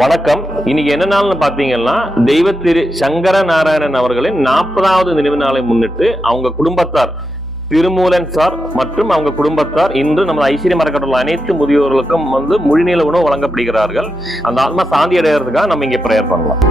வணக்கம். இன்னைக்கு என்ன நாள்னு பாத்தீங்கன்னா தெய்வ திரு சங்கர நாராயணன் அவர்களின் 40வது நினைவு நாளை முன்னிட்டு அவங்க குடும்பத்தார் திருமூலன் சார் மற்றும் அவங்க குடும்பத்தார் இன்று நமது ஐஸ்வர்யம் அறக்கட்டளை அனைத்து முதியோர்களுக்கும் முழுநீள உணவு வழங்கப்படுகிறார்கள். அந்த ஆத்மா சாந்தி அடைகிறதுக்காக நம்ம இங்க பிரேயர் பண்ணலாம்.